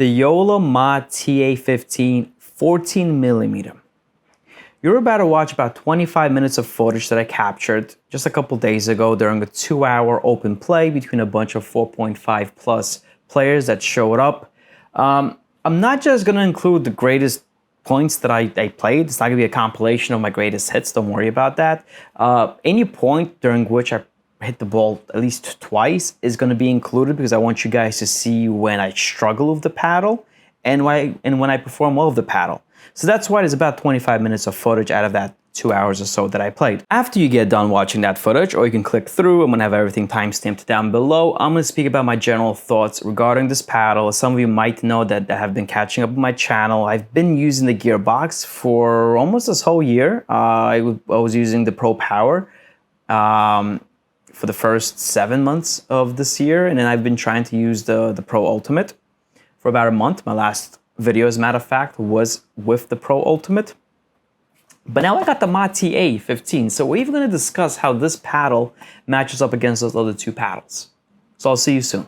the Joola Mod-TA 14mm. You're about to watch about 25 minutes of footage that I captured just a couple days ago during a 2-hour open play between a bunch of 4.5 plus players that showed up. I'm not just going to include the greatest points that I played. It's not going to be a compilation of my greatest hits. Don't worry about that. Any point during which I hit the ball at least twice is going to be included because I want you guys to see when I struggle with the paddle and when I perform well with the paddle. So that's why there's about 25 minutes of footage out of that 2 hours or so that I played. After you get done watching that footage, or you can click through, I'm going to have everything timestamped down below. I'm going to speak about my general thoughts regarding this paddle. Some of you might know that have been catching up with my channel. I've been using the gearbox for almost this whole year. I was using the Pro Power for the first 7 months of this year, and then I've been trying to use the Pro Ultimate for about a month. My last video, as a matter of fact, was with the Pro Ultimate. But now I got the Mod-TA 15, so we're even going to discuss how this paddle matches up against those other two paddles. So I'll see you soon.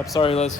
I'm sorry, Liz.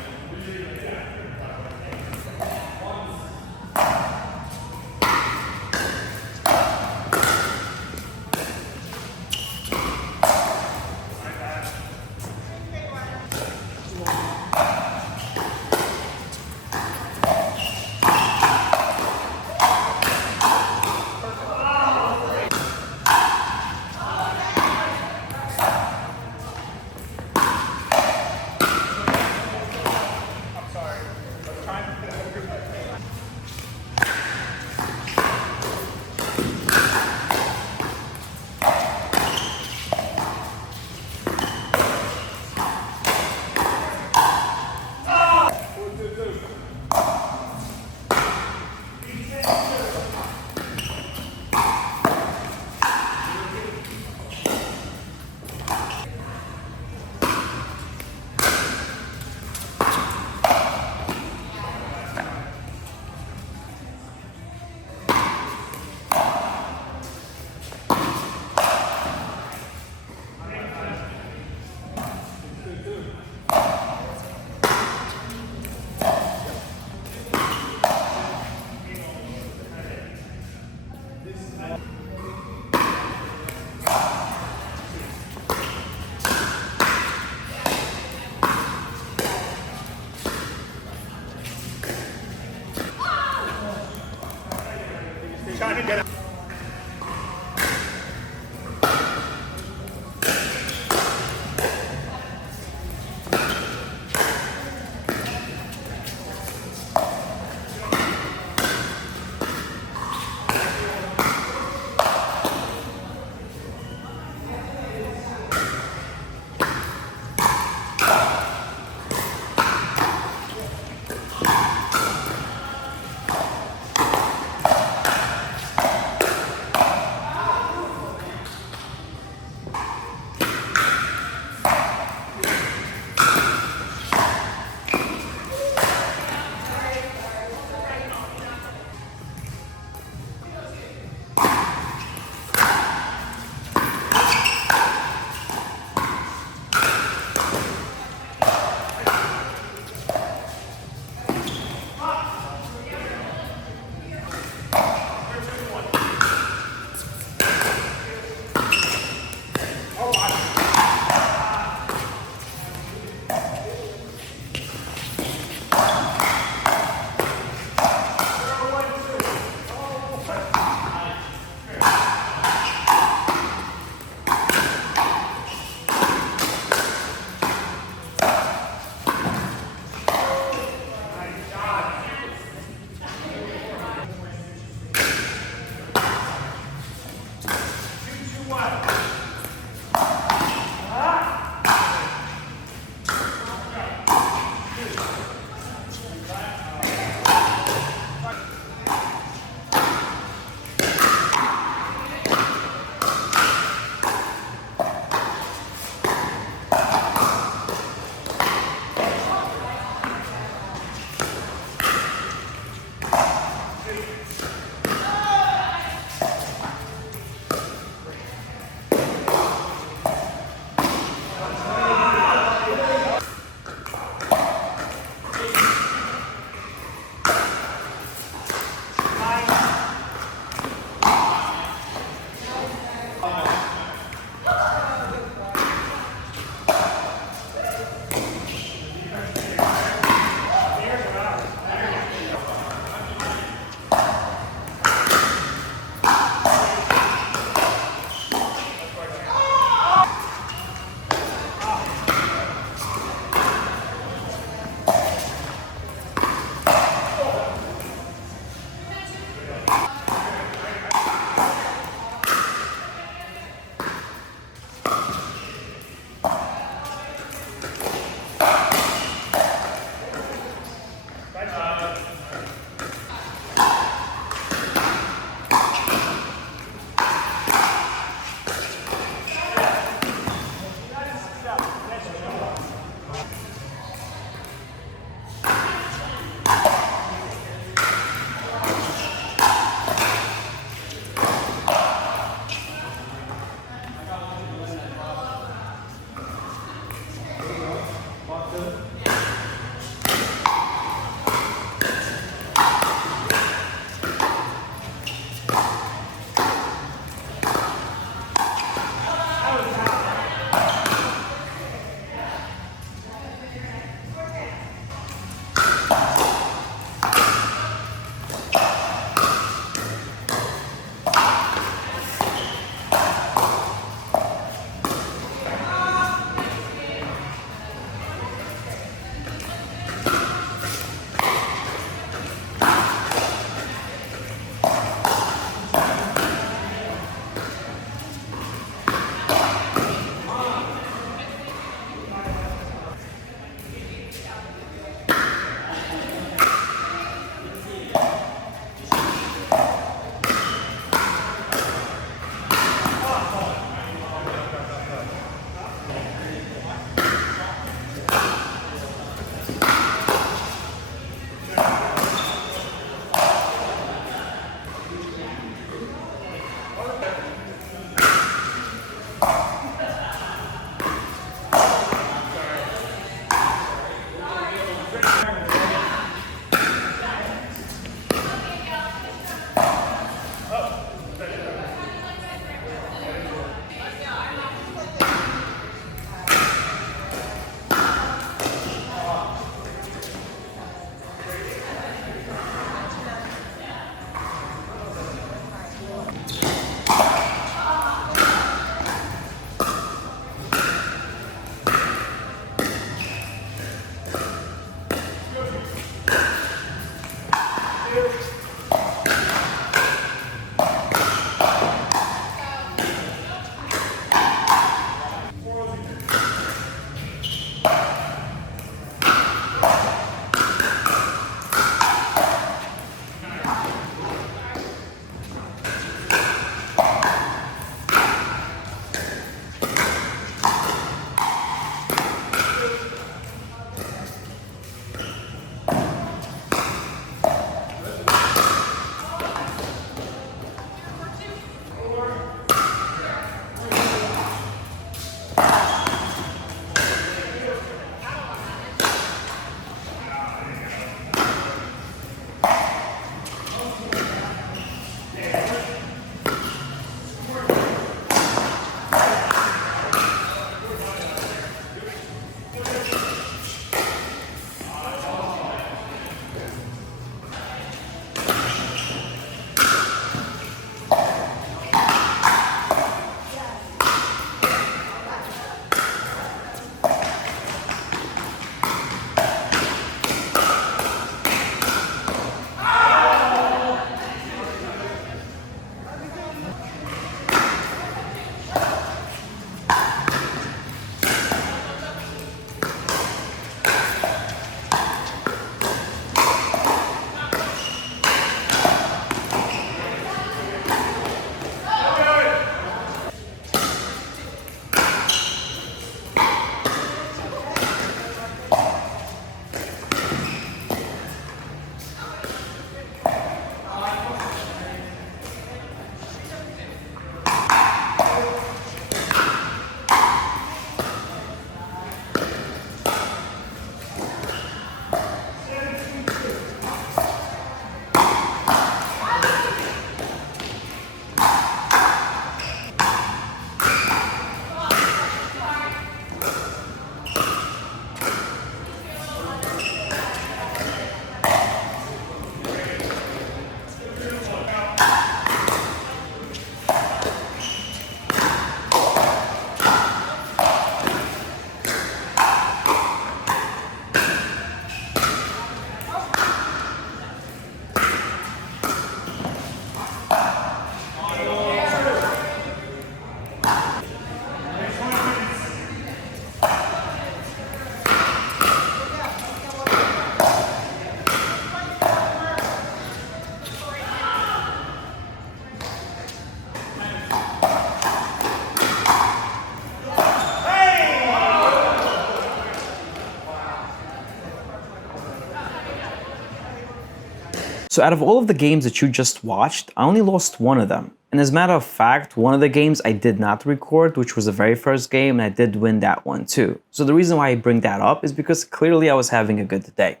So out of all of the games that you just watched, I only lost one of them. And as a matter of fact, one of the games I did not record, which was the very first game, and I did win that one too. So the reason why I bring that up is because clearly I was having a good day.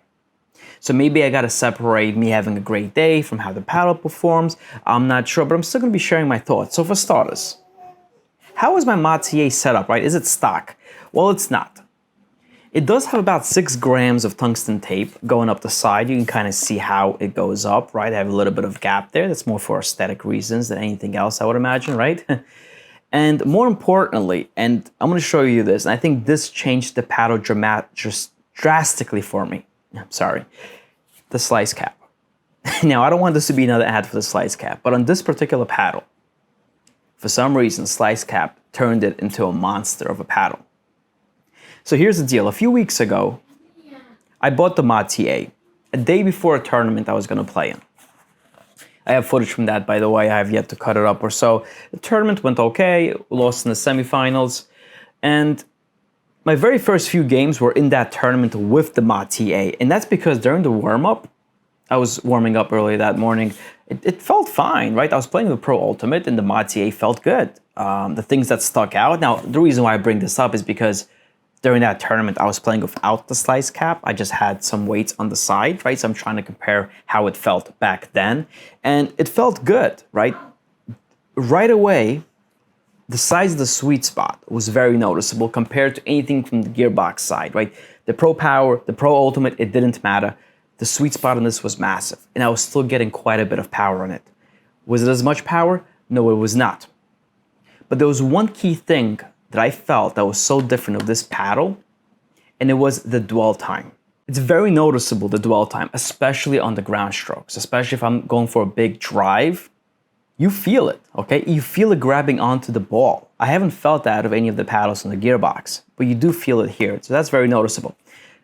So maybe I gotta separate me having a great day from how the paddle performs. I'm not sure, but I'm still gonna be sharing my thoughts. So for starters, how is my Mod-TA set up, right? Is it stock? Well, it's not. It does have about 6 grams of tungsten tape going up the side. You can kind of see how it goes up, right? I have a little bit of gap there. That's more for aesthetic reasons than anything else, I would imagine, right? And more importantly, and I'm going to show you this, and I think this changed the paddle just drastically for me. I'm sorry. The Slyce cap. Now, I don't want this to be another ad for the Slyce cap, but on this particular paddle, for some reason, Slyce cap turned it into a monster of a paddle. So here's the deal. A few weeks ago, I bought the Mod-TA a day before a tournament I was going to play in. I have footage from that, by the way. I have yet to cut it up or so. The tournament went okay, lost in the semifinals, and my very first few games were in that tournament with the Mod-TA, and that's because during the warm-up, I was warming up early that morning, it felt fine, right? I was playing with Pro Ultimate, and the Mod-TA felt good. The things that stuck out. Now, the reason why I bring this up is because during that tournament, I was playing without the Slyce cap. I just had some weights on the side, right? So I'm trying to compare how it felt back then. And it felt good, right? Right away, the size of the sweet spot was very noticeable compared to anything from the gearbox side, right? The Pro Power, the Pro Ultimate, it didn't matter. The sweet spot on this was massive, and I was still getting quite a bit of power on it. Was it as much power? No, it was not. But there was one key thing that I felt that was so different of this paddle, and it was the dwell time. It's very noticeable, the dwell time, especially on the ground strokes, especially if I'm going for a big drive. You feel it, okay? You feel it grabbing onto the ball. I haven't felt that out of any of the paddles in the gearbox, but you do feel it here, so that's very noticeable.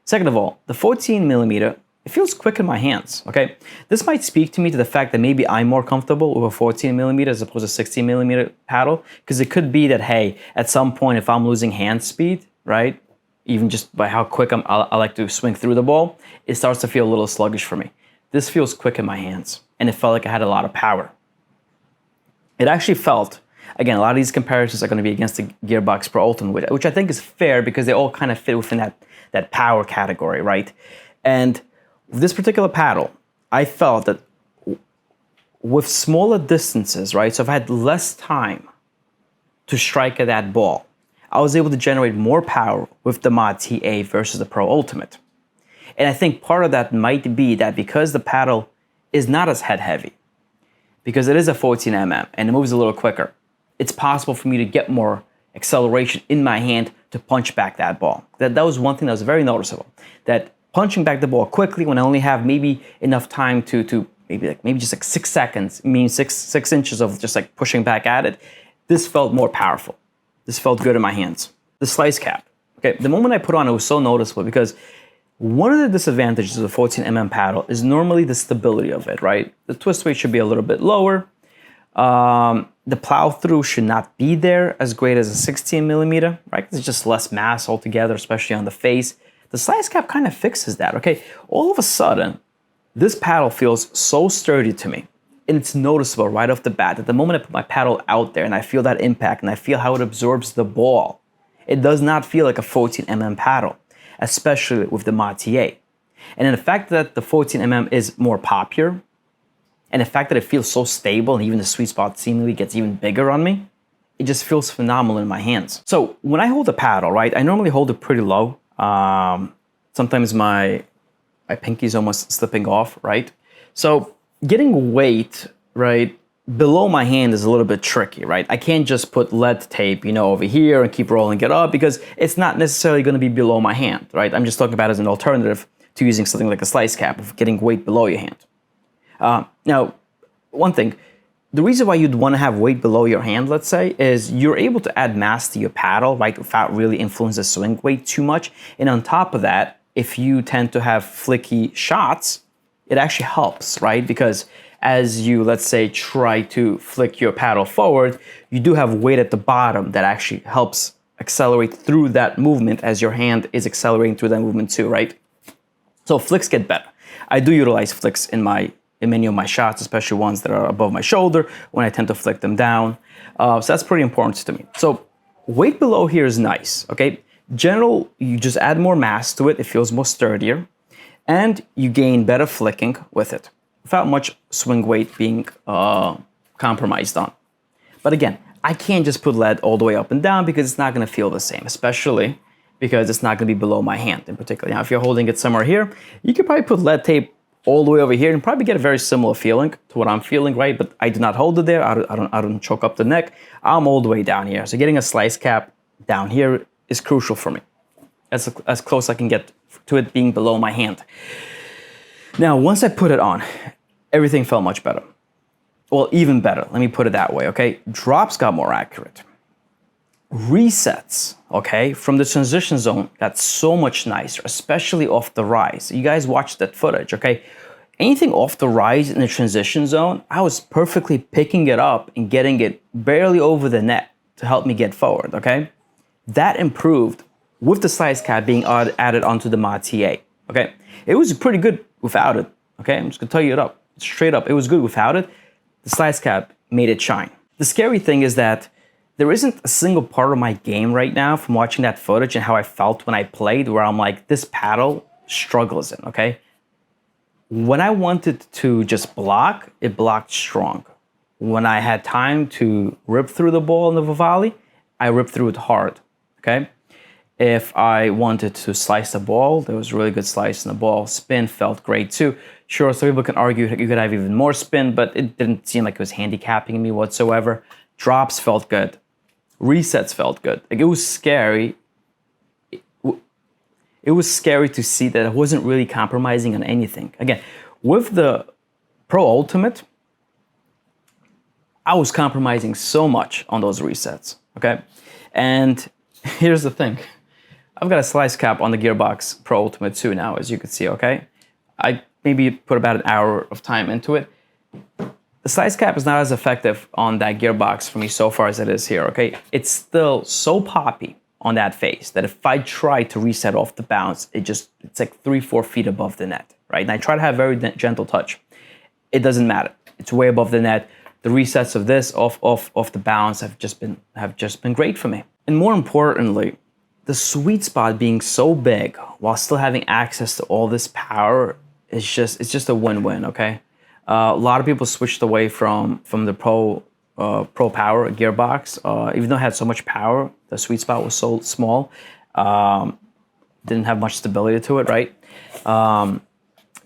Second of all, the 14 millimeter, it feels quick in my hands, okay? This might speak to me to the fact that maybe I'm more comfortable with a 14 millimeter as opposed to 16 millimeter paddle, because it could be that, hey, at some point if I'm losing hand speed, right, even just by how quick I like to swing through the ball, it starts to feel a little sluggish for me. This feels quick in my hands, and it felt like I had a lot of power. It actually felt, again, a lot of these comparisons are going to be against the Gearbox Pro Ultimate, which I think is fair because they all kind of fit within that power category, right? And with this particular paddle, I felt that with smaller distances, right, so if I had less time to strike at that ball, I was able to generate more power with the Mod-TA versus the Pro Ultimate. And I think part of that might be that because the paddle is not as head heavy, because it is a 14 mm and it moves a little quicker, it's possible for me to get more acceleration in my hand to punch back that ball. That was one thing that was very noticeable, that punching back the ball quickly when I only have maybe enough time to maybe just like 6 seconds, meaning six inches of just like pushing back at it, this felt more powerful. This felt good in my hands. The Slyce cap. Okay, the moment I put on it was so noticeable because one of the disadvantages of the 14 mm paddle is normally the stability of it, right? The twist weight should be a little bit lower. The plow through should not be there as great as a 16 millimeter, right? It's just less mass altogether, especially on the face. The Slyce cap kind of fixes that, okay? All of a sudden, this paddle feels so sturdy to me. And it's noticeable right off the bat that the moment I put my paddle out there and I feel that impact and I feel how it absorbs the ball, it does not feel like a 14 mm paddle, especially with the Mod-TA. And in the fact that the 14 mm is more popular, and the fact that it feels so stable and even the sweet spot seemingly gets even bigger on me, it just feels phenomenal in my hands. So when I hold a paddle, right, I normally hold it pretty low. Sometimes my pinky's almost slipping off, right? So getting weight, right, below my hand is a little bit tricky, right? I can't just put lead tape, over here and keep rolling it up because it's not necessarily going to be below my hand, right? I'm just talking about it as an alternative to using something like a Slyce cap of getting weight below your hand. Now, one thing, the reason why you'd want to have weight below your hand, let's say, is you're able to add mass to your paddle, right, without really influencing the swing weight too much. And on top of that, if you tend to have flicky shots, it actually helps, right? Because as you, let's say, try to flick your paddle forward, you do have weight at the bottom that actually helps accelerate through that movement as your hand is accelerating through that movement too, right? So flicks get better. I do utilize flicks in my in many of my shots, especially ones that are above my shoulder, when I tend to flick them down. So that's pretty important to me. So weight below here is nice, okay? General, you just add more mass to it. It feels more sturdier. And you gain better flicking with it without much swing weight being compromised on. But again, I can't just put lead all the way up and down because it's not going to feel the same, especially because it's not going to be below my hand in particular. Now, if you're holding it somewhere here, you could probably put lead tape all the way over here and probably get a very similar feeling to what I'm feeling, right? But I do not hold it there. I don't choke up the neck. I'm all the way down here. So getting a Slyce cap down here is crucial for me. That's as close I can get to it being below my hand. Now, once I put it on, everything felt much better. Well, even better. Let me put it that way, okay? Drops got more accurate. Resets, okay, from the transition zone got so much nicer, especially off the rise. You guys watched that footage, okay? Anything off the rise in the transition zone, I was perfectly picking it up and getting it barely over the net to help me get forward, okay? That improved with the Slyce cap being added onto the Mod-TA, okay? It was pretty good without it, okay? I'm just gonna tell you it up, straight up. It was good without it. The Slyce cap made it shine. The scary thing is that there isn't a single part of my game right now from watching that footage and how I felt when I played where I'm like, this paddle struggles in, okay? When I wanted to just block, it blocked strong. When I had time to rip through the ball in the volley, I ripped through it hard, okay? If I wanted to slice the ball, there was really good slice in the ball. Spin felt great too. Sure, some people can argue you could have even more spin, but it didn't seem like it was handicapping me whatsoever. Drops felt good. Resets felt good. Like, it was scary. It was scary to see that it wasn't really compromising on anything. Again, with the Pro Ultimate, I was compromising so much on those resets, okay? And here's the thing. I've got a Slyce cap on the Gearbox Pro Ultimate 2 now, as you can see, okay? I maybe put about an hour of time into it. The Slyce cap is not as effective on that gearbox for me so far as it is here, okay? It's still so poppy on that face that if I try to reset off the bounce, it's like 3-4 feet above the net, right? And I try to have very gentle touch. It doesn't matter. It's way above the net. The resets of this off the bounce have just been great for me. And more importantly, the sweet spot being so big while still having access to all this power it's just a win-win, okay? A lot of people switched away from the Pro Power gearbox. Even though it had so much power, the sweet spot was so small. Didn't have much stability to it, right?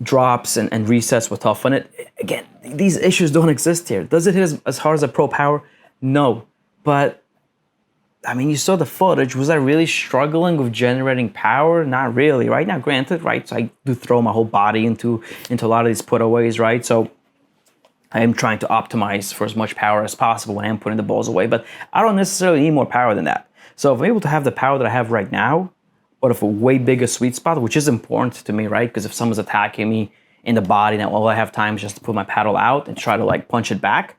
Drops and resets were tough on it. Again, these issues don't exist here. Does it hit as hard as a Pro Power? No. But, I mean, you saw the footage. Was I really struggling with generating power? Not really, right? Now, granted, right? So I do throw my whole body into a lot of these putaways, right? So I am trying to optimize for as much power as possible when I am putting the balls away, but I don't necessarily need more power than that. So if I'm able to have the power that I have right now, but if a way bigger sweet spot, which is important to me, right? Because if someone's attacking me in the body, then all I have time is just to put my paddle out and try to like punch it back.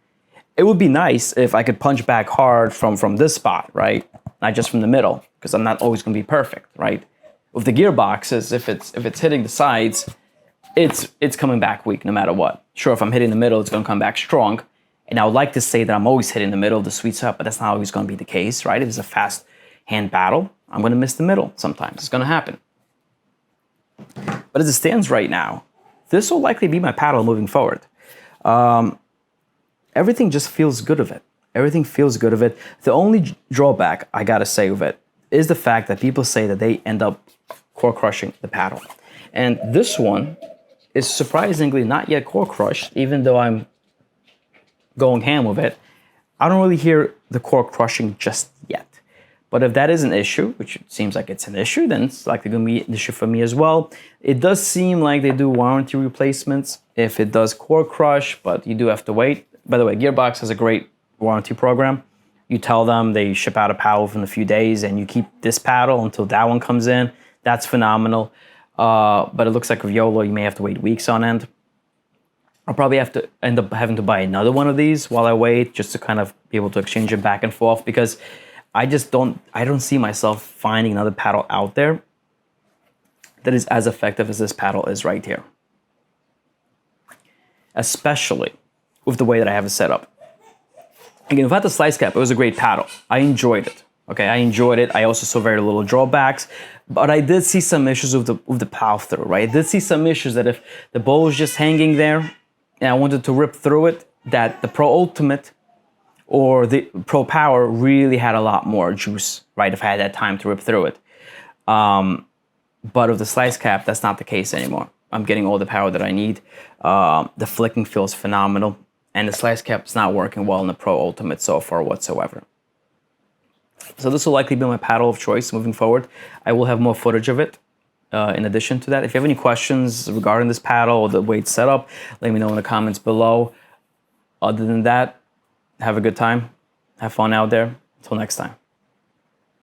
It would be nice if I could punch back hard from this spot, right? Not just from the middle, because I'm not always going to be perfect, right? With the gearboxes, if it's hitting the sides, it's coming back weak no matter what. Sure, if I'm hitting the middle, it's going to come back strong. And I would like to say that I'm always hitting the middle of the sweet spot, but that's not always going to be the case, right? If it's a fast hand battle, I'm going to miss the middle sometimes. It's going to happen. But as it stands right now, this will likely be my paddle moving forward. Everything just feels good of it. Everything feels good of it. The only drawback I gotta say with it is the fact that people say that they end up core crushing the paddle. And this one is surprisingly not yet core crushed, even though I'm going ham with it. I don't really hear the core crushing just yet. But if that is an issue, which it seems like it's an issue, then it's likely going to be an issue for me as well. It does seem like they do warranty replacements if it does core crush, but you do have to wait. By the way, Gearbox has a great warranty program. You tell them, they ship out a paddle within a few days, and you keep this paddle until that one comes in. That's phenomenal. But it looks like with Joola, you may have to wait weeks on end. I'll probably have to end up having to buy another one of these while I wait, just to kind of be able to exchange it back and forth, because I don't see myself finding another paddle out there that is as effective as this paddle is right here. especially with the way that I have it set up. Again, without the Slyce cap, it was a great paddle. I enjoyed it. Okay, I enjoyed it. I also saw very little drawbacks, but I did see some issues with the power through, right? I did see some issues that if the ball was just hanging there and I wanted to rip through it, that the Pro Ultimate or the Pro Power really had a lot more juice, right? If I had that time to rip through it. But with the Slyce cap, that's not the case anymore. I'm getting all the power that I need. The flicking feels phenomenal, and the Slyce cap is not working well in the Pro Ultimate so far whatsoever. So this will likely be my paddle of choice moving forward. I will have more footage of it in addition to that. If you have any questions regarding this paddle or the way it's set up, let me know in the comments below. Other than that, have a good time. Have fun out there. Until next time.